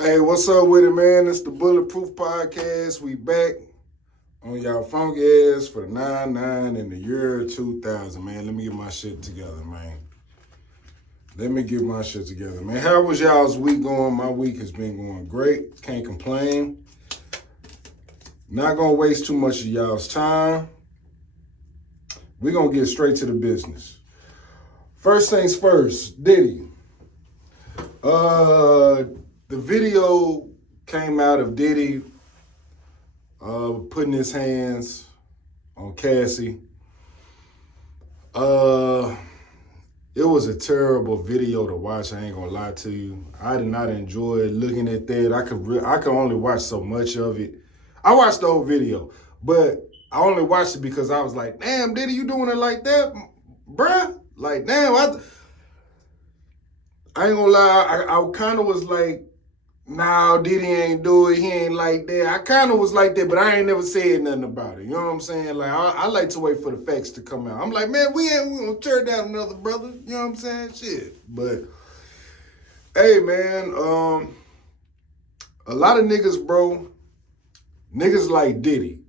Hey, what's up with it, man? It's the Bulletproof Podcast. We back on y'all funky ass for the 9-9 in the year 2000, man. Let me get my shit together, man. How was y'all's week going? My week has been going great. Can't complain. Not gonna waste too much of y'all's time. We're gonna get straight to the business. First things first, Diddy. The video came out of Diddy putting his hands on Cassie. It was a terrible video to watch. I ain't gonna lie to you. I did not enjoy looking at that. I could only watch so much of it. I watched the whole video, but I only watched it because I was like, "Damn, Diddy, you doing it like that, bruh?" Like, damn, I ain't gonna lie. I kind of was like, nah, Diddy ain't do it. He ain't like that. I kind of was like that, but I ain't never said nothing about it. You know what I'm saying? Like, I like to wait for the facts to come out. I'm like, man, we gonna tear down another brother. You know what I'm saying? Shit. But, hey, man, a lot of niggas, bro, niggas like Diddy.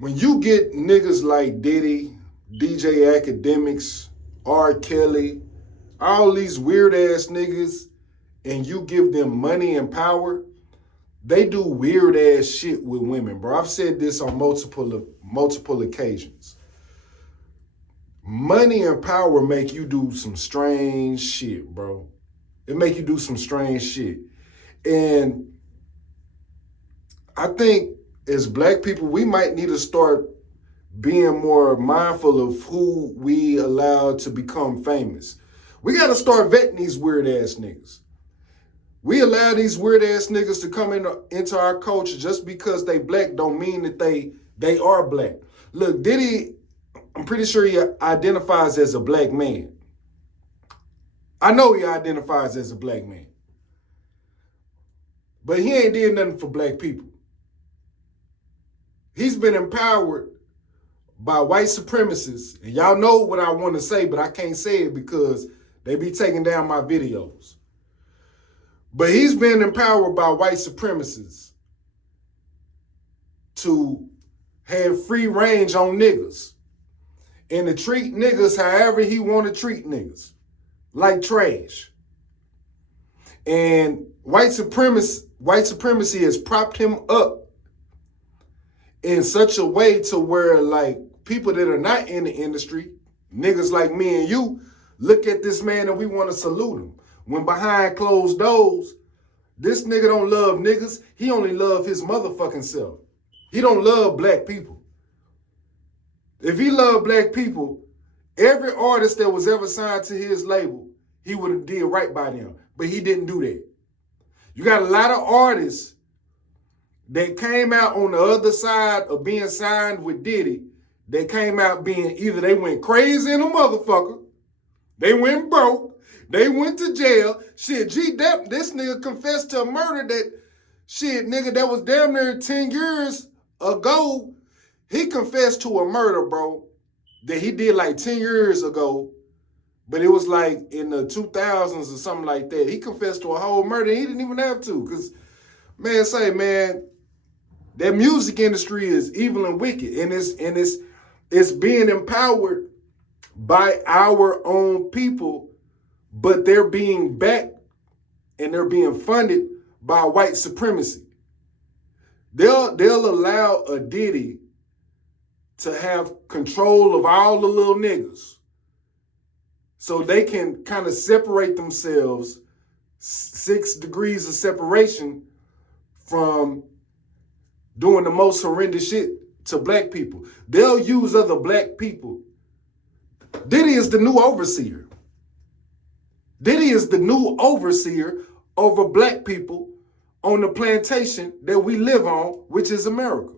When you get niggas like Diddy, DJ Academics, R. Kelly, all these weird-ass niggas, and you give them money and power, they do weird ass shit with women, bro. I've said this on multiple occasions. Money and power make you do some strange shit, bro. It make you do some strange shit. And I think as black people, we might need to start being more mindful of who we allow to become famous. We got to start vetting these weird ass niggas. We allow these weird ass niggas to come into our culture just because they black don't mean that they are black. Look, Diddy, I'm pretty sure he identifies as a black man. I know he identifies as a black man. But he ain't did nothing for black people. He's been empowered by white supremacists. And y'all know what I want to say, but I can't say it because they be taking down my videos. But he's been empowered by white supremacists to have free range on niggas and to treat niggas however he want to treat niggas, like trash. And white supremacy has propped him up in such a way to where, like, people that are not in the industry, niggas like me and you, look at this man and we want to salute him. When behind closed doors, this nigga don't love niggas. He only love his motherfucking self. He don't love black people. If he loved black people, every artist that was ever signed to his label, he would have did right by them. But he didn't do that. You got a lot of artists that came out on the other side of being signed with Diddy. They came out being either they went crazy in a motherfucker, they went broke, they went to jail. Shit, this nigga confessed to a murder that was damn near 10 years ago. He confessed to a murder, bro, that he did like 10 years ago, but it was like in the 2000s or something like that. He confessed to a whole murder. He didn't even have to because, man, that music industry is evil and wicked, and it's being empowered by our own people, but they're being backed and they're being funded by white supremacy. They'll allow a Diddy to have control of all the little niggas so they can kind of separate themselves 6 degrees of separation from doing the most horrendous shit to black people. They'll use other black people. Diddy is the new overseer. Diddy is the new overseer over black people on the plantation that we live on, which is America.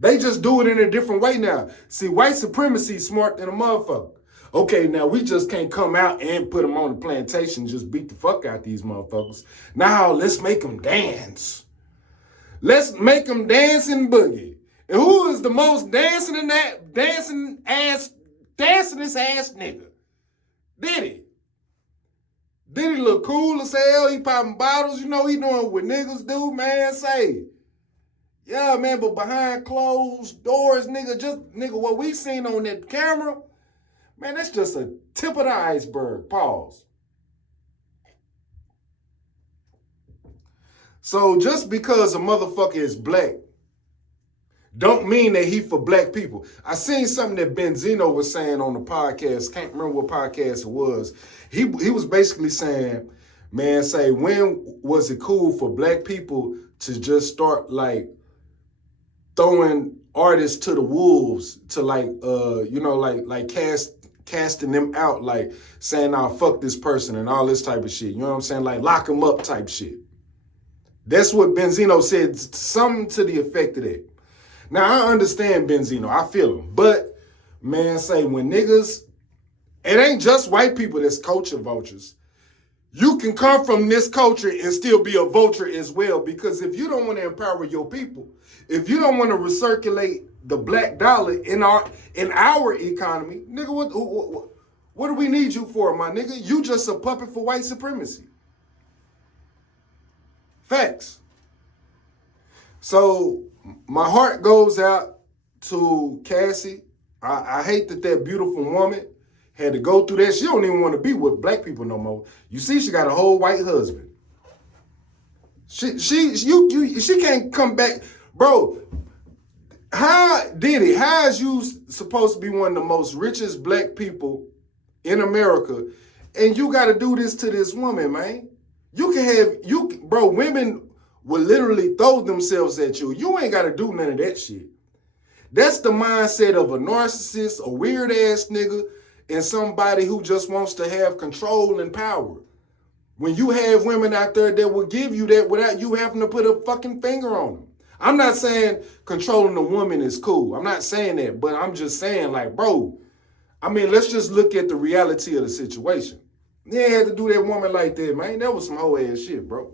They just do it in a different way now. See, white supremacy is smart than a motherfucker. Okay, now we just can't come out and put them on the plantation and just beat the fuck out these motherfuckers. Now let's make them dance. Let's make them dance and boogie. And who is the most dancing ass nigga? Diddy. Diddy look cool as hell. He popping bottles. You know, he doing what niggas do, man. Say, yeah, man, but behind closed doors, nigga, what we seen on that camera, man, that's just a tip of the iceberg. Pause. So just because a motherfucker is black, don't mean that he for black people. I seen something that Benzino was saying on the podcast. Can't remember what podcast it was. He was basically saying, man, say, when was it cool for black people to just start like throwing artists to the wolves, to like casting them out, like saying, "Nah, fuck this person" and all this type of shit. You know what I'm saying? Like lock them up type shit. That's what Benzino said, something to the effect of that. Now, I understand Benzino. I feel him. But, man, say, when niggas, it ain't just white people that's culture vultures. You can come from this culture and still be a vulture as well, because if you don't want to empower your people, if you don't want to recirculate the black dollar in our economy, nigga, what do we need you for, my nigga? You just a puppet for white supremacy. Facts. So my heart goes out to Cassie. I hate that beautiful woman had to go through that. She don't even want to be with black people no more. You see, she got a whole white husband. She can't come back, bro. How is you supposed to be one of the most richest black people in America, and you got to do this to this woman, man? Bro, women will literally throw themselves at you. You ain't got to do none of that shit. That's the mindset of a narcissist, a weird ass nigga, and somebody who just wants to have control and power. When you have women out there that will give you that without you having to put a fucking finger on them. I'm not saying controlling a woman is cool. I'm not saying that, but I'm just saying, like, bro, I mean, let's just look at the reality of the situation. You ain't had to do that woman like that, man. That was some whole ass shit, bro.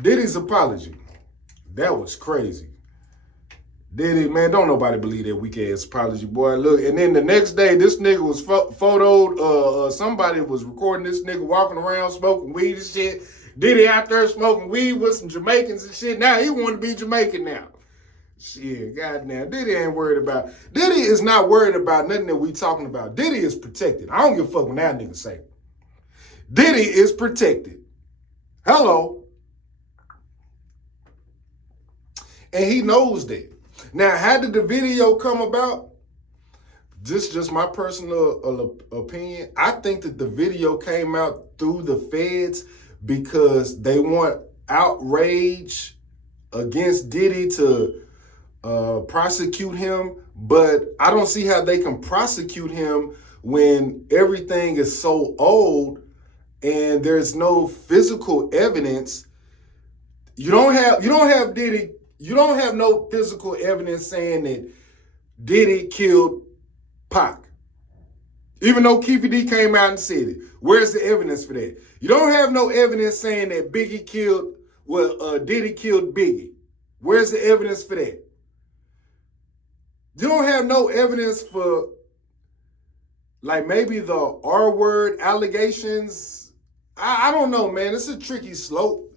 Diddy's apology. That was crazy. Diddy, man, don't nobody believe that weak ass apology, boy. Look, and then the next day, this nigga was photoed. Somebody was recording this nigga walking around smoking weed and shit. Diddy out there smoking weed with some Jamaicans and shit. Now he want to be Jamaican now. Shit, goddamn. Diddy ain't worried about. Diddy is not worried about nothing that we talking about. Diddy is protected. I don't give a fuck what that nigga say. Diddy is protected. Hello. And he knows that. Now, how did the video come about? This is just my personal opinion. I think that the video came out through the feds because they want outrage against Diddy to prosecute him, but I don't see how they can prosecute him when everything is so old and there's no physical evidence. You don't have Diddy. You don't have no physical evidence saying that Diddy killed Pac. Even though Keefe D came out and said it. Where's the evidence for that? You don't have no evidence saying that Diddy killed Biggie. Where's the evidence for that? You don't have no evidence for, like, maybe the R-word allegations. I don't know, man. It's a tricky slope.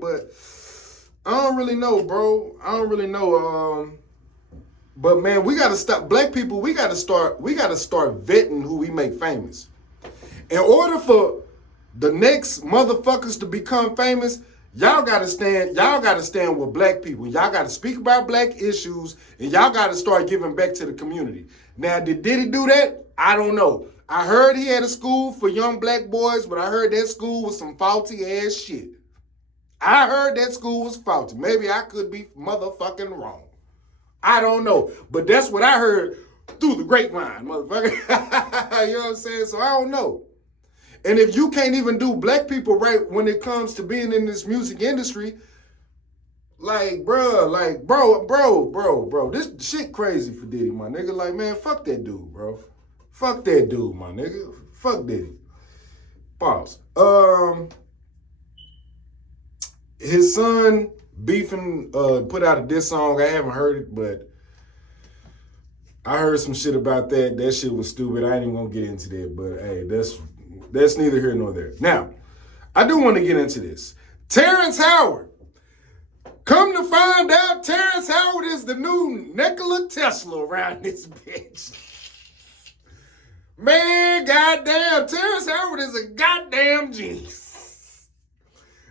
But I don't really know, bro. I don't really know. But man, we gotta stop. Black people, we gotta start vetting who we make famous. In order for the next motherfuckers to become famous, y'all gotta stand with black people. Y'all gotta speak about black issues, and y'all gotta start giving back to the community. Now, did Diddy do that? I don't know. I heard he had a school for young black boys, but I heard that school was some faulty ass shit. I heard that school was faulty. Maybe I could be motherfucking wrong. I don't know. But that's what I heard through the grapevine, motherfucker. You know what I'm saying? So I don't know. And if you can't even do black people right when it comes to being in this music industry, bro, this shit crazy for Diddy, my nigga. Like, man, fuck that dude, bro. Fuck that dude, my nigga. Fuck Diddy. Pause. His son beefing put out a diss song. I haven't heard it, but I heard some shit about that. That shit was stupid. I ain't even gonna get into that. But hey, that's neither here nor there. Now, I do want to get into this. Terrance Howard. Come to find out, Terrance Howard is the new Nikola Tesla around this bitch. Man, goddamn, Terrance Howard is a goddamn genius.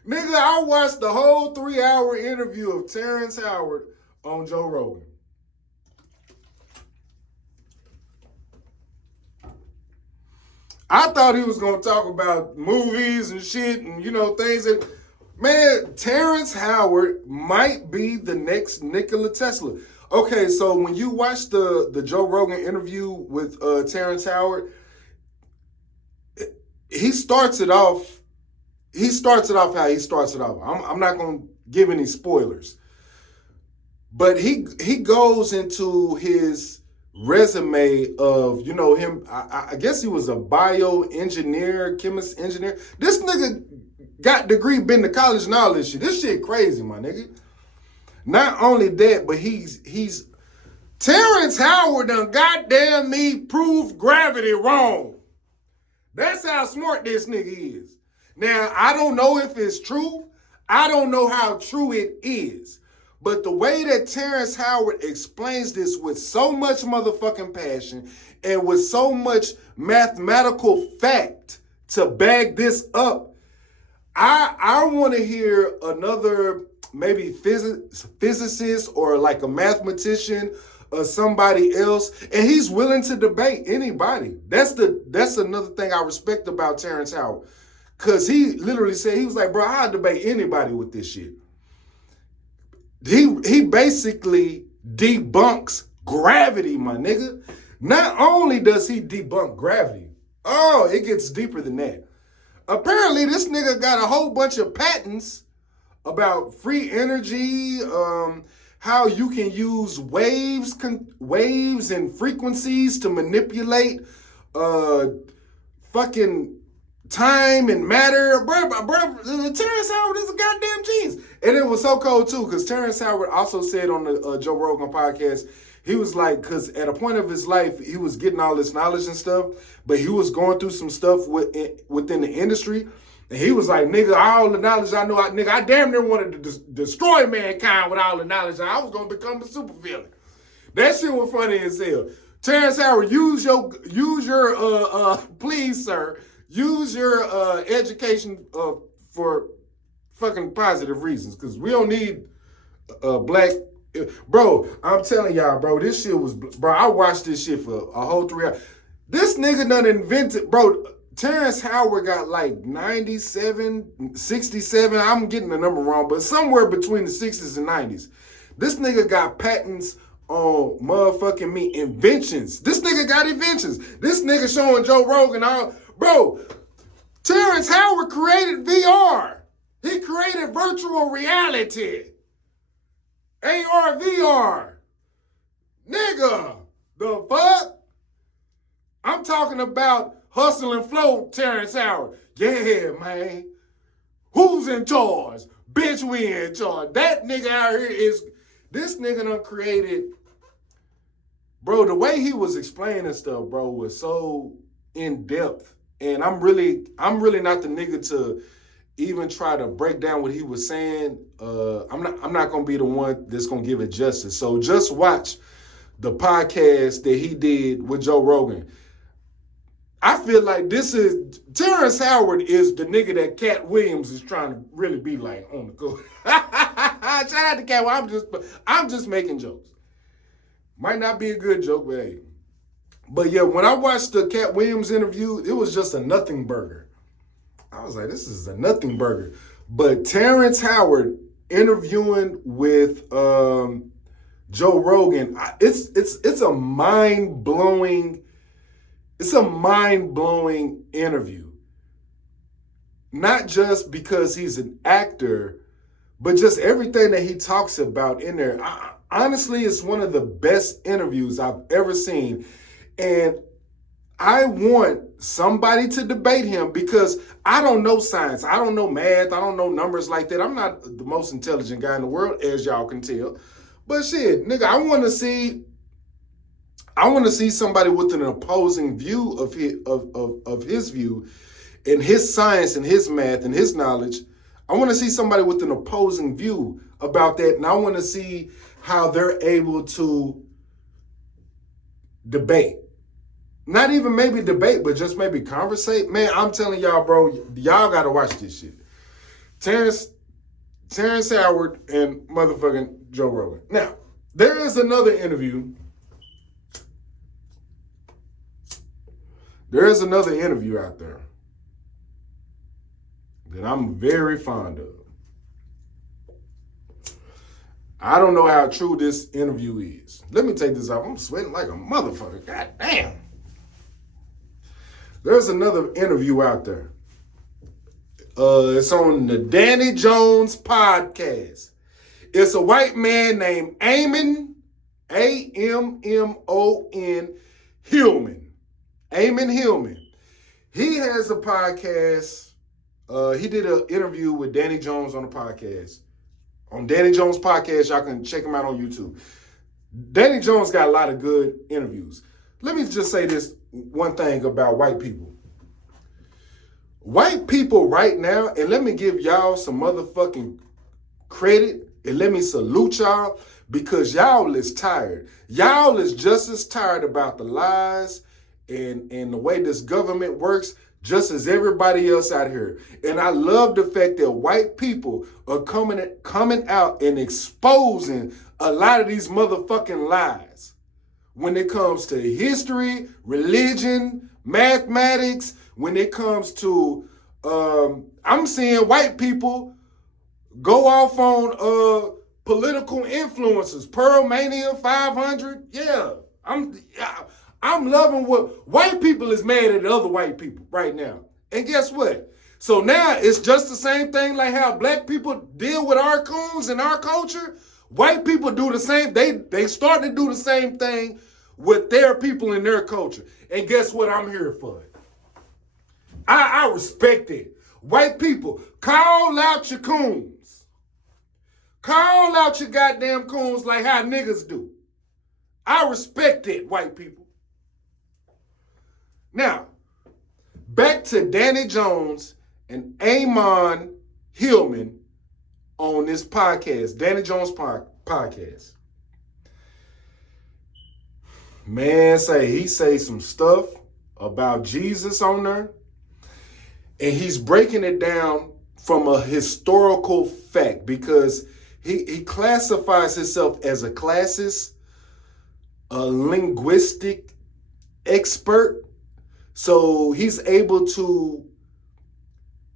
Nigga, I watched the whole 3-hour interview of Terrance Howard on Joe Rogan. I thought he was going to talk about movies and shit and, things that... Man, Terrance Howard might be the next Nikola Tesla. Okay, so when you watch the Joe Rogan interview with Terrance Howard, he starts it off how he starts it off. I'm not going to give any spoilers. But he goes into his resume of, him, I guess he was a bioengineer, chemist engineer. This nigga got degree, been to college and all this shit. This shit crazy, my nigga. Not only that, but he's Terrance Howard done goddamn me proved gravity wrong. That's how smart this nigga is. Now, I don't know if it's true. I don't know how true it is. But the way that Terrance Howard explains this with so much motherfucking passion and with so much mathematical fact to back this up, I want to hear another maybe physicist or like a mathematician or somebody else, and he's willing to debate anybody. That's another thing I respect about Terrance Howard, because he literally said, he was like, bro, I'll debate anybody with this shit. He basically debunks gravity, my nigga. Not only does he debunk gravity, it gets deeper than that. Apparently, this nigga got a whole bunch of patents about free energy, how you can use waves and frequencies to manipulate fucking time and matter. Bro, Terrance Howard is a goddamn genius. And it was so cold, too, because Terrance Howard also said on the Joe Rogan podcast, he was like, because at a point of his life, he was getting all this knowledge and stuff, but he was going through some stuff within the industry. And he was like, nigga, all the knowledge I know, I damn near wanted to destroy mankind with all the knowledge. I was going to become a supervillain. That shit was funny as hell. Terrance Howard, use your please, sir, use your education for fucking positive reasons, because we don't need black... Bro, I'm telling y'all, bro, this shit was... Bro, I watched this shit for a whole 3 hours. This nigga done invented... Bro, Terrance Howard got like 97, 67. I'm getting the number wrong, but somewhere between the 60s and 90s. This nigga got patents on motherfucking inventions. This nigga got inventions. This nigga showing Joe Rogan all... Bro, Terrance Howard created VR. He created virtual reality. AR, VR. Nigga, the fuck? I'm talking about hustle and flow, Terrance Howard. Yeah, man. Who's in charge? Bitch, we in charge. That nigga out here is... This nigga done created... Bro, the way he was explaining stuff, bro, was so in-depth. And I'm really not the nigga to even try to break down what he was saying. I'm not gonna be the one that's gonna give it justice. So just watch the podcast that he did with Joe Rogan. I feel like Terrance Howard is the nigga that Cat Williams is trying to really be like on the court. Shout out to Cat. I'm just making jokes. Might not be a good joke, but hey. But yeah, when I watched the Cat Williams interview, it was just a nothing burger. I was like, this is a nothing burger. But Terrance Howard interviewing with Joe Rogan, it's a mind-blowing interview. Not just because he's an actor, but just everything that he talks about in there. Honestly, it's one of the best interviews I've ever seen. And I want somebody to debate him, because I don't know science. I don't know math. I don't know numbers like that. I'm not the most intelligent guy in the world, as y'all can tell. But shit, nigga, I want to see I want to see somebody with an opposing view of his view and his science and his math and his knowledge. I want to see somebody with an opposing view about that, and I want to see how they're able to debate. Not even maybe debate, but just maybe conversate. Man, I'm telling y'all, bro, y'all got to watch this shit. Terrance Howard and motherfucking Joe Rogan. Now, there is another interview. There is another interview out there that I'm very fond of. I don't know how true this interview is. Let me take this off. I'm sweating like a motherfucker. God damn. There's another interview out there. It's on the Danny Jones podcast. It's a white man named Eamon, A-M-M-O-N, Hillman. Eamon Hillman. He has a podcast. He did an interview with Danny Jones on the podcast. On Danny Jones' podcast, y'all can check him out on YouTube. Danny Jones got a lot of good interviews. Let me just say this one thing about white people. White people right now, and let me give y'all some motherfucking credit, and let me salute y'all, because y'all is tired. Y'all is just as tired about the lies and the way this government works, just as everybody else out here. And I love the fact that white people are coming out and exposing a lot of these motherfucking lies when it comes to history, religion, mathematics, when it comes to, I'm seeing white people go off on political influencers, Pearl Mania 500. Yeah, I'm loving what white people is mad at other white people right now. And guess what? So now it's just the same thing like how black people deal with our coons and our culture. White people do the same. They start to do the same thing with their people and their culture. And guess what? I'm here for it. I respect it. White people, call out your coons. Call out your goddamn coons like how niggas do. I respect it, white people. Now, back to Danny Jones and Eamon Hillman on this podcast, Danny Jones podcast. Man, he say some stuff about Jesus on there, and he's breaking it down from a historical fact because he classifies himself as a classist, a linguistic expert. So he's able to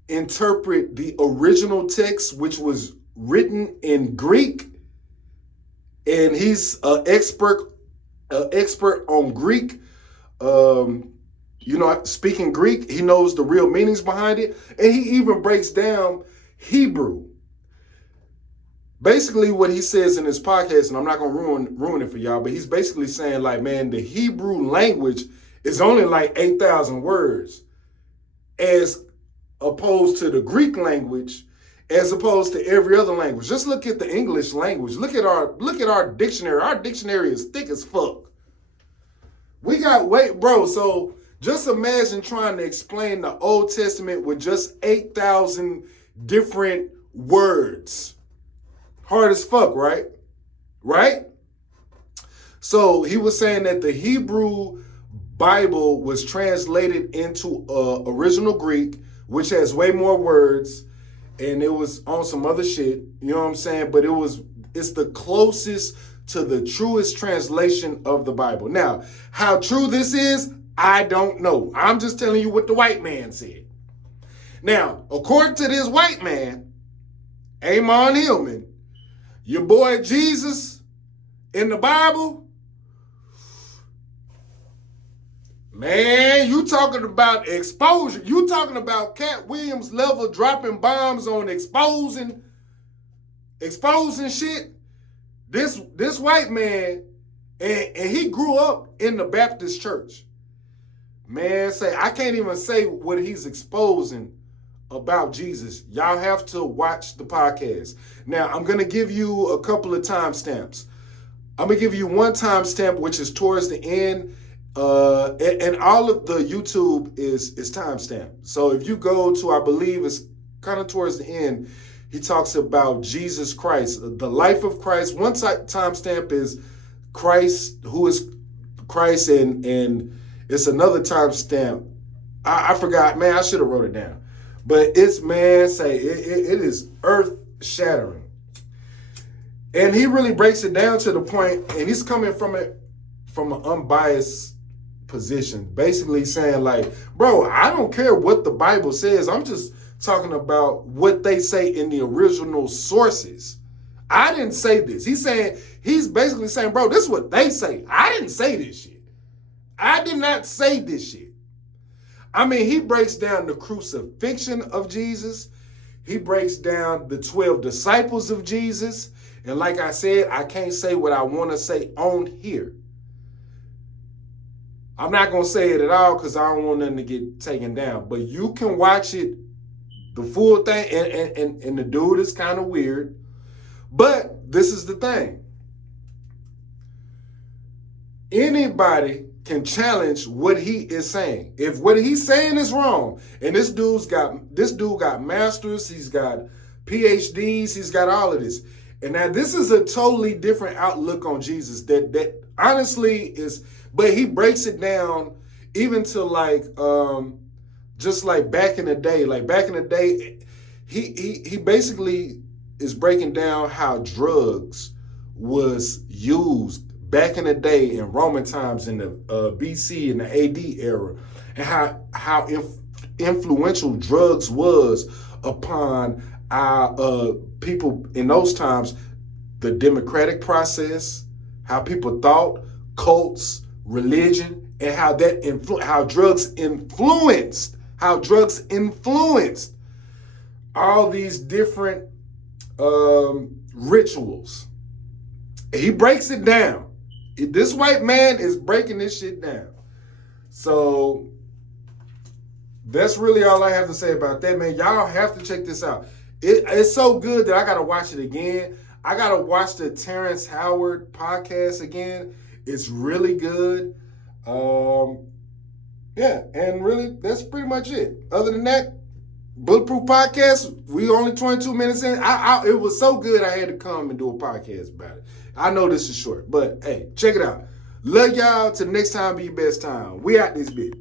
interpret the original text, which was written in Greek, and he's an expert on Greek. Speaking Greek, he knows the real meanings behind it, and he even breaks down Hebrew. Basically, what he says in his podcast, and I'm not gonna ruin it for y'all, but he's basically saying like, man, the Hebrew language is only like 8,000 words, as opposed to the Greek language, as opposed to every other language. Just look at the English language. Look at our dictionary. Our dictionary is thick as fuck. We got bro. So just imagine trying to explain the Old Testament with just 8,000 different words. Hard as fuck, right? Right? So he was saying that the Hebrew Bible was translated into original Greek, which has way more words, and it was on some other shit, you know what I'm saying? But it's the closest to the truest translation of the Bible. Now, how true this is, I don't know. I'm just telling you what the white man said. Now, according to this white man, Eamon Hillman, your boy Jesus in the Bible, man, you talking about exposure. You talking about Cat Williams level dropping bombs on exposing shit. This white man, and he grew up in the Baptist church. Man, I can't even say what he's exposing about Jesus. Y'all have to watch the podcast. Now, I'm going to give you a couple of timestamps. I'm gonna give you one timestamp, which is towards the end. And all of the YouTube is timestamp. So if you go to, I believe it's kind of towards the end, he talks about Jesus Christ, the life of Christ. One timestamp is Christ, who is Christ, and it's another timestamp. I forgot, man. I should have wrote it down. But it's, man, it is earth shattering. And he really breaks it down to the point, and he's coming from it from an unbiased position, basically saying like, bro, I don't care what the Bible says. I'm just talking about what they say in the original sources. I didn't say this. He's basically saying, bro, this is what they say. I didn't say this shit. I did not say this shit. I mean, he breaks down the crucifixion of Jesus. He breaks down the 12 disciples of Jesus. And like I said, I can't say what I want to say on here. I'm not going to say it at all because I don't want nothing to get taken down. But you can watch it, the full thing, and the dude is kind of weird. But this is the thing. Anybody can challenge what he is saying. If what he's saying is wrong, and this dude got masters, he's got PhDs, he's got all of this. And now this is a totally different outlook on Jesus that honestly is, but he breaks it down even to like just like back in the day. Like back in the day, he basically is breaking down how drugs was used back in the day in Roman times, in the BC and the AD era, and how influential drugs was upon our people in those times, the democratic process, how people thought, cults, religion, and how drugs influenced all these different rituals. He breaks it down. This white man is breaking this shit down. So that's really all I have to say about that, man. Y'all have to check this out. It's so good that I got to watch it again. I got to watch the Terrance Howard podcast again. It's really good. Yeah, and really, that's pretty much it. Other than that, Bulletproof Podcast, we only 22 minutes in. It was so good I had to come and do a podcast about it. I know this is short, but hey, check it out. Love y'all. Till next time, be your best time. We out this bit.